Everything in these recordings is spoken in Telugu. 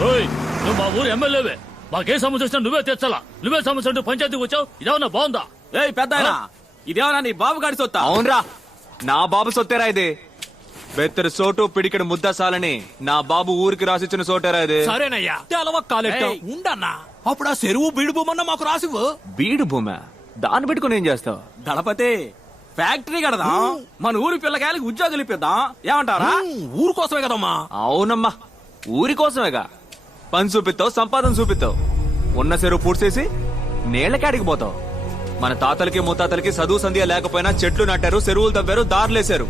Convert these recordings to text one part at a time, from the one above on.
నువ్వు మా ఊరు ఎమ్మెల్యేవే, మాకే సమస్య వచ్చినా నువ్వే తెచ్చాలా? నువ్వే సమస్య అంటూ పంచాయతీకి వచ్చావు, ఇదేమన్నా బాగుందా? పెద్ద ఇదేమన్నా నీ బాబు గాడి సొత్తా? అవునరా, నా బాబు సొత్తేరా ఇది. బెత్తరు సోటు పిడికిడు ముద్ద సాలని నా బాబు ఊరికి రాసిచ్చిన సోటేరా ఇది. సరేనయ్యా, ఉండన్నా. అప్పుడు ఆ చెరువు బీడు భూమన్నా మాకు రాసివ్వు. బీడు భూమి దాన్ని పెట్టుకుని ఏం చేస్తావు? దళపతి, ఫ్యాక్టరీ కడదాం, మన ఊరి పిల్లకాయలకి ఉద్యోగాలు ఇప్పిద్దాం, ఏమంటారా? ఊరు కోసమే కదమ్మా. అవునమ్మా, ఊరి కోసమేగా. పని చూపిస్తావు, సంపాదన చూపిస్తావు. ఉన్న చెరువు పూడ్చేసి నీళ్లకాడికి పోతావు. మన తాతలకి ముత్తాతలకి చదువు సంధ్య లేకపోయినా చెట్లు నాటారు, చెరువులు తవ్వారు, దారులేశారు.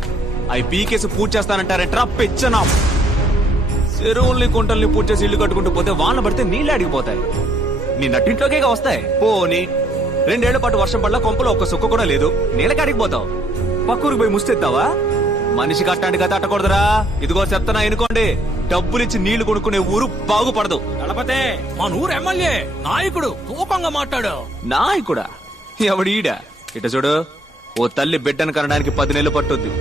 అవి పీకేసి పూజ చేస్తానంటారంటరా పెచ్చనా. చెరువుల్ని కుంటల్ని పూజ చేసి ఇల్లు కట్టుకుంటూ పోతే వాన పడితే నీళ్ళు అడిగిపోతాయి. నీ నట్టింట్లోకే వస్తాయి. పోనీ 2 ఏళ్ల పాటు వర్షం పడ్డ కొంపలో ఒక్క సుక్క కూడా లేదు, నీళ్ళకాడికి పోతావు. పక్కూరికి పోయి ముస్తెత్తావా? మనిషి కట్టాంటి కదా అట్టకూడదురా. ఇదిగో చెప్తానా ఎనుకోండి, డబ్బులిచ్చి నీళ్లు కొనుక్కునే ఊరు బాగుపడదు. దళపతి, మన ఊరు ఎమ్మెల్యే నాయకుడు తూకంగా మాట్లాడు. నాయకుడా? ఎవడీడ? ఇట చూడు, ఓ తల్లి బిడ్డను కనడానికి 10 నెలలు పట్టుద్ది.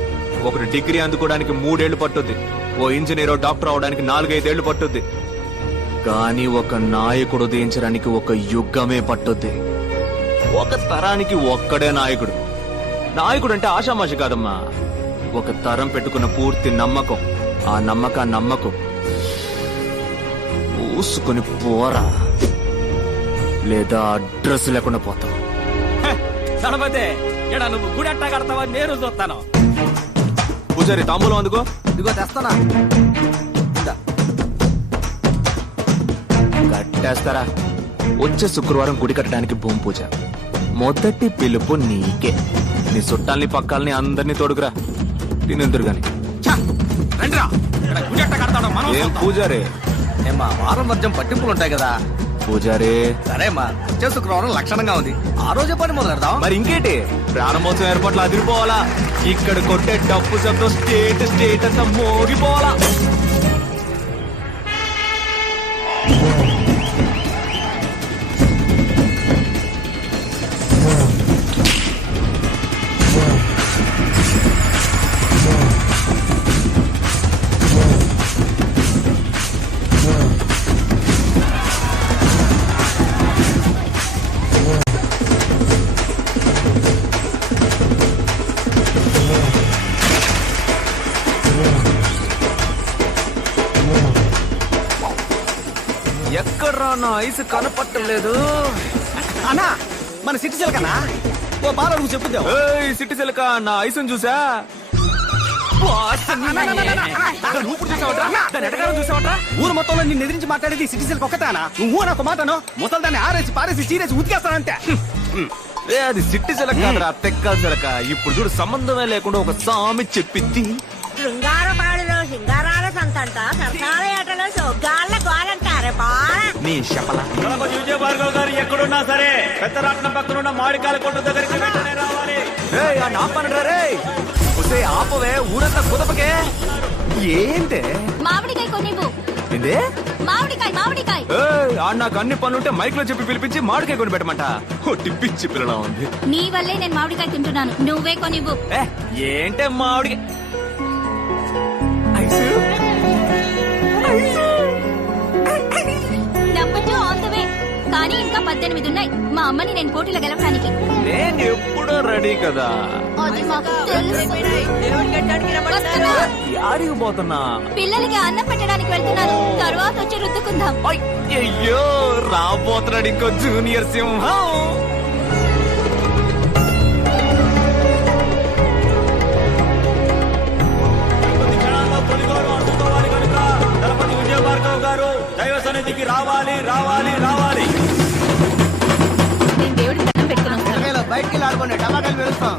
ఒకటి డిగ్రీ అందుకోవడానికి 3 ఏళ్లు పట్టుద్ది. ఓ ఇంజనీరో డాక్టర్ అవడానికి 4-5 ఏళ్లు పట్టుద్ది. కానీ ఒక నాయకుడు ఉదయించడానికి ఒక యుగమే పట్టుద్ది. ఒక తరానికి ఒక్కడే నాయకుడు. నాయకుడు అంటే ఆషామాషి కాదమ్మా. ఒక తరం పెట్టుకున్న పూర్తి నమ్మకం. ఆ నమ్మకాన్ని నమ్మకం పూసుకుని పోరా, లేదా అడ్రస్ లేకుండా పోతావు. దళపతి, ఇక్కడ నువ్వు గుడి ఎట్టా కడతావని నేను చూస్తాను. పూజారి తాంబూలం అందుకో. ఇదిగో తెస్తానా. కట్టేస్తారా? వచ్చే శుక్రవారం గుడి కట్టడానికి భూమి పూజ. మొదటి పిలుపు నీకే. నీ చుట్టాలని పక్కాలని అందరినీ తోడుకురా, తినెందురు గాని. ఏం పూజారే? ఏమ్మా, వారం వర్జం పట్టింపులు ఉంటాయి కదా పూజారే. సరేమ్మా, వచ్చే శుక్రవారం లక్షణంగా ఉంది, ఆ రోజే పని మొదలు పెడదాం. మరి ఇంకేంటి, ప్రారంభోత్సవం ఏర్పాట్లు అదిరిపోవాలా. ఇక్కడ కొట్టే డప్పు శబ్దం స్టేట్ అంతా మోగిపోవాలా. ఎక్కడ్రా నా ఐసు కనపట్టలేదు. అన్నా, మన సిటీ సిల్కనా? ఓ బాగా నువ్వు చెప్పుద్దావు. సిటీ సిల్క నా ఐసుని చూసా. ఊరు మొత్తంలో నిన్ను ఎదిరించి మాట్లాడేది సిటీ సిల్క్ ఒక్కతానా? నువ్వు నాకు మాటను ముసలి దాన్ని ఆరేసి పారేసి చీరేసి ఉతికేస్తానంతే. అది సిట్టి సిలక కాదురా, తెక్కల సిలక. ఇప్పుడు చూడు, సంబంధమే లేకుండా ఒక సామి చెప్పింది. శృంగారపాడిలో సింగారాల సంతంట, సరసాల ఏటలో సొగ్గాళ్ళ గోలంటారే బాగా. నీ శపల విజయ భార్గవ్ గారు ఎక్కడున్నా సరే పెద్దరాట్నం పక్కనున్న మామిడికాయల కొట్టు దగ్గరికి వెంటనే రావాలి. ఆపవే, ఊరంతా కుదపకే. ఏంటే మామిడికాయ కొనివ్వు. ఏందే మామిడికాయ? నాకు అన్ని పనులుంటే మైక్ లో చెప్పి పిలిపించి మామిడికాయ కొని పెట్టమంట. పిచ్చి పిల్లలా ఉంది. నీ వల్లే నేను మామిడికాయ తింటున్నాను, నువ్వే కొనివ్వు. ఏంటే మామిడికాయ? Number on the way. కానీ ఇంకా 18 ఉన్నాయి. మా అమ్మని నేను పోటీలో గెలవడానికి. నేను ఎప్పుడో రెడీ కదా. అది మాకు తెలుసు. వస్తున్నా. యాడికి పోతున్నా? పిల్లలకి అన్నం పెట్టడానికి వెళ్తున్నాను. తర్వాత వచ్చి రుద్దుకుందాం. అయ్యో, రాబోతున్నాడు ఇంకో జూనియర్ సింహం. దళపతి విజయ భార్గవ్ గారు దైవ సన్నిధికి రావాలి. నేను దేవుడికి దండం పెట్టుకుని వస్తాను. బయటికి ఆడుకోండి, టమాటాలు వేస్తాం.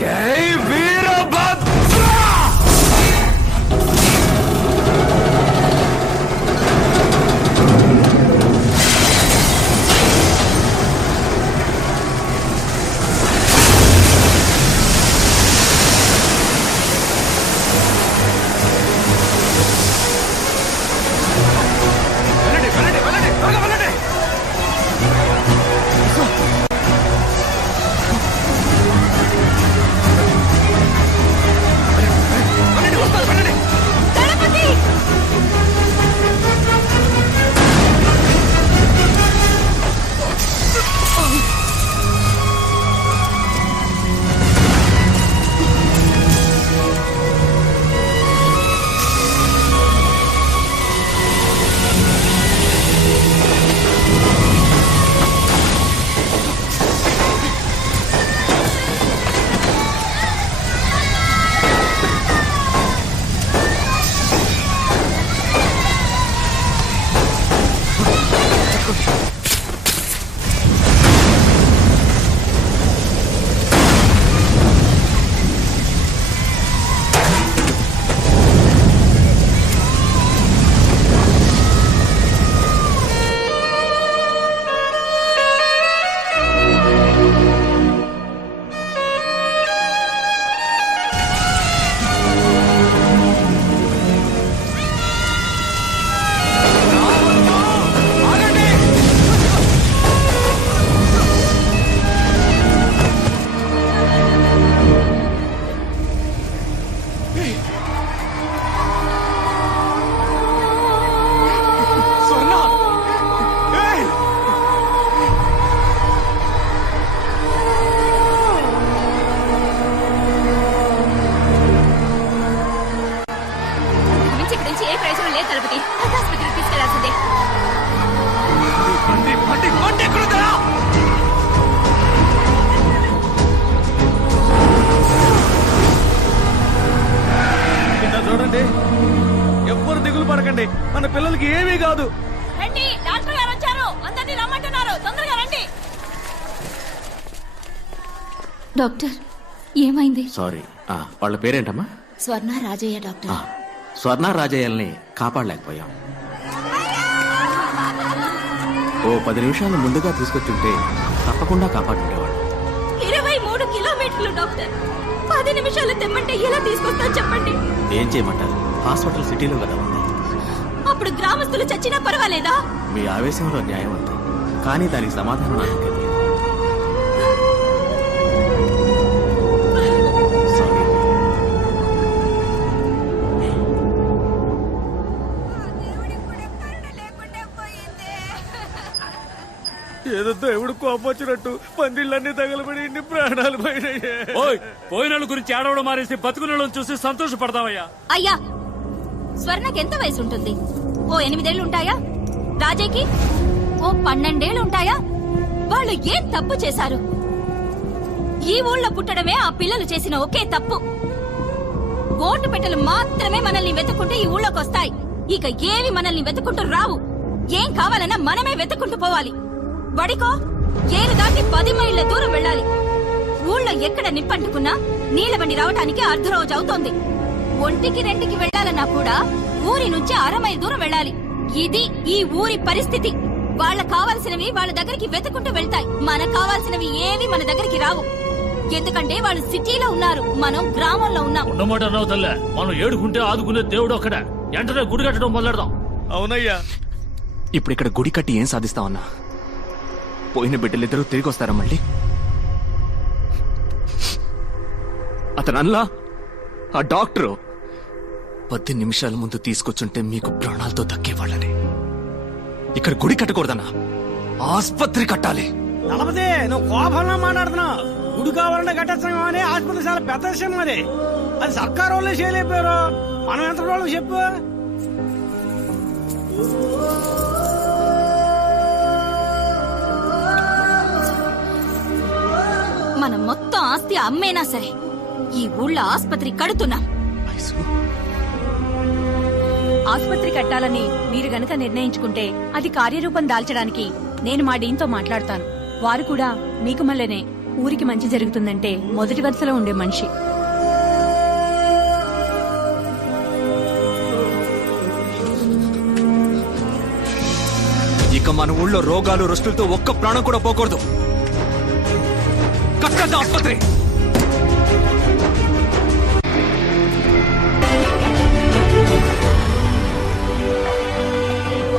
జై వీరభద్ర. చూడండి, ఎవ్వరు దిగులు పడకండి, మన పిల్లలకి ఏమీ కాదు. రండి, డాక్టర్ గారు వచ్చారు, అందరినీ రమ్మంటున్నారు, తొందరగా రండి. డాక్టర్, ఏమైంది? సారీ, వాళ్ళ పేరేంటమ్మా? స్వర్ణ రాజయ్య డాక్టర్. స్వర్ణ రాజయ్యల్ని కాపాడలేకపోయాం. ఓ 10 నిమిషాలు ముందుగా తీసుకొచ్చుంటే తప్పకుండా కాపాడుండేవాడు. 23 కిలోమీటర్లు డాక్టర్. 10 నిమిషాలు తెమ్మంటే ఎలా తీసుకొస్తాను చెప్పండి? ఏం చేయమంటారు? హాస్పిటల్ సిటీలో కదా ఉంది. అప్పుడు గ్రామస్తులు చచ్చినా పర్వాలేదా? మీ ఆవేశంలో న్యాయం ఉంది, కానీ దానికి సమాధానం నాకు తెలియదు. Sorry. ఏదో దేవుడు కోపం వచ్చినట్టు పందిళ్ళన్నీ తగలబడి ఇన్ని ప్రాణాలు పోయినాయి. పోయిన గురించి ఆడవడం మారేసి బతుకున్న చూసి సంతోషపడతామయ్యా. అయ్యా, స్వర్ణకి ఎంత వయసు ఉంటుంది? ఓ 8 ఏళ్ళు ఉంటాయా? రాజయ్కి ఓ 12 ఏళ్ళు ఉంటాయా? వాళ్ళు ఏం తప్పు చేశారు? ఈ ఊళ్ళో పుట్టడమే ఆ పిల్లలు చేసిన ఒకే తప్పు. ఓటు పెట్టెలు మాత్రమే మనల్ని వెతుక్కుంటూ ఈ ఊళ్ళోకి వస్తాయి. ఇక ఏవి మనల్ని వెతుక్కుంటూ రావు. ఏం కావాలన్నా మనమే వెతుక్కుంటూ పోవాలి. వడికో ఏరు దాటి 10 మైళ్ళ దూరం వెళ్ళాలి. ఊళ్ళో ఎక్కడ నిప్పంటుకున్నా నీళ్ల బండి రావటానికి అర్ధరోజు అవుతోంది. 1-2కి వెళ్లాలన్నా కూడా ఊరి నుంచి 1/2 మైలు దూరం వెళ్ళాలి. ఇది ఈ ఊరి పరిస్థితి. వాళ్ళకు కావాల్సినవి వాళ్ళ దగ్గరికి వెతుకుంటూ వెళ్తాయి. మనకు కావాల్సినవి ఏవి మన దగ్గరికి రావు. ఎందుకంటే వాళ్ళు సిటీలో ఉన్నారు, మనం గ్రామంలో ఉన్నాం. ఉన్నమాట అన్నావు తల్లే. మనం ఏడుకుంటే ఆదుకునే దేవుడు ఒక్కడ. వెంటనే గుడి కట్టడం మొదలెడదాం. అవునయ్యా. ఇప్పుడు ఇక్కడ గుడి కట్టి ఏం సాధిస్తామన్నా? పోయిన బిడ్డలిద్దరూ తిరిగి వస్తారా మళ్ళీ? అతనల్లా ఆ డాక్టరు 10 నిమిషాల ముందు తీసుకొచ్చుంటే మీకు ప్రాణాలతో దక్కేవాళ్ళని. ఇక్కడ గుడి కట్టకూడదన్నా, ఆస్పత్రి కట్టాలి. నలభదే నువ్వు కోపంలో మాట్లాడుతున్నావు. గుడి కావాలంటే కట్టేస్తాం అని ఆసుపత్రి చాలా పెద్ద విషయం. అది సర్కారు వాళ్ళే చేయలేకపోయారు, మనం ఎంత వాళ్ళకి చెప్పు. మనం మొత్తం ఆస్తి అమ్మేనా సరే ఈ ఊళ్ళో ఆస్పత్రి కడుతున్నాం. ఆస్పత్రి కట్టాలని మీరు గనక నిర్ణయించుకుంటే అది కార్యరూపం దాల్చడానికి నేను మా డీన్తో మాట్లాడతాను. వారు కూడా మీకు మళ్ళనే ఊరికి మంచి జరుగుతుందంటే మొదటి వరుసలో ఉండే మనిషి. ఇక మన ఊళ్ళో రోగాలు రుష్టులతో ఒక్క ప్రాణం కూడా పోకూడదు. కట్టద్ద ఆసుపత్రి.